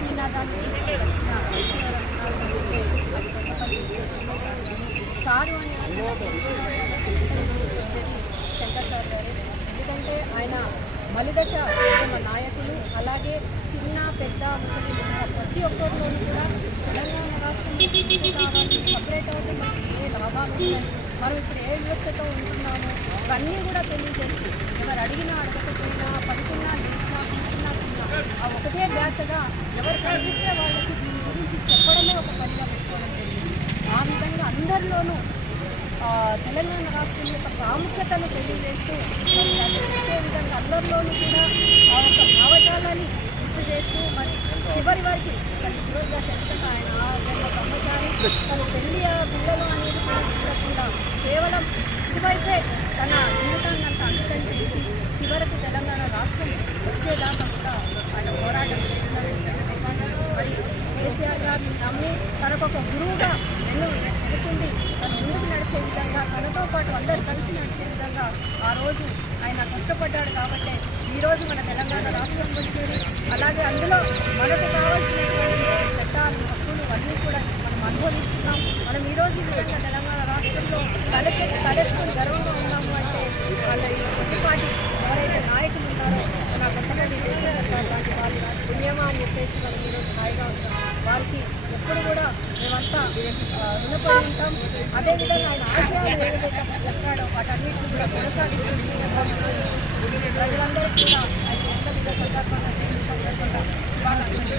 నినాదాన్ని సారు అని శంకర్ సార్ గారు. ఎందుకంటే ఆయన మలిదశ నాయకులు అలాగే చిన్న పెద్ద ముసలి ప్రతి ఒక్కరిలోనూ కూడా తెలంగాణ రాష్ట్రం సపరేట్ అవుతుంది మనకి ఏ లాభాలు వస్తాయి మనం ఇప్పుడు ఏ వివక్షతో ఉంటున్నామో ఇవన్నీ కూడా తెలియజేస్తుంది ఎవరు అడిగినా అడగకపోయినా ఒకటే ఎవరు కనిపిస్తే వాళ్ళకి దీని గురించి చెప్పడమే ఒక పనిగా పెట్టుకోవడం జరిగింది. ఆ విధంగా అందరిలోనూ తెలంగాణ రాష్ట్రం యొక్క ప్రాముఖ్యతను తెలియజేస్తూ మరి అది చేసే విధంగా అందరిలోనూ కూడా ఆ యొక్క భావజాలాన్ని గుర్తు చేస్తూ మరి చివరి వారికి మరి చివరిగా శంకర్ ఆయన ఆరేళ్ళ బ్రహ్మచారి తన పెళ్ళి ఆ పిల్లలు అనేది కూడా చూడకుండా కేవలం ఇటువైపే తన జీవితాన్ని అంతా అంకితం చేసి చివరకు తెలంగాణ రాష్ట్రం వచ్చేదాకా కూడా ఆయన పోరాటం చేసి కేసీఆర్ నమ్మి తనకు ఒక గురువుగా నన్ను ఎదుర్కొండి తను ముందుకు నడిచే విధంగా తనతో పాటు అందరూ కలిసి నడిచే విధంగా ఆ రోజు ఆయన కష్టపడ్డాడు కాబట్టి ఈరోజు మన తెలంగాణ రాష్ట్రం వచ్చేది. అలాగే అందులో మనకు కావాల్సినటువంటి చట్టాలు హక్కులు అన్నీ కూడా మనం అనుభవిస్తున్నాం. మనం ఈరోజు ఈ విధంగా తెలంగాణ రాష్ట్రంలో తలకి తలెత్తుకుని గర్వంగా ఉన్నాము అంటే వాళ్ళ ఈ కొద్దిపాటి ఎవరైతే నాయకులు ఉన్నారో మన కొత్తపల్లి కేసీఆర్ సార్ లాంటి వాళ్ళు పుణ్యమా అని చెప్పేసి మనం ఈరోజు హాయిగా ఉంటాం వారికి ఎప్పుడు కూడా మేమంతా ఆ, రుణపడి ఉంటాం అదేవిధంగా ఆయన ఆశయాలు ఏదైతే చెప్పాడో వాటన్నిటిని కూడా కొనసాగిస్తుంది ప్రజలందరికీ కూడా ఆయన ఎంత విధ సందర్భంగా చేసే సందర్భంగా శుభాకాంక్షలు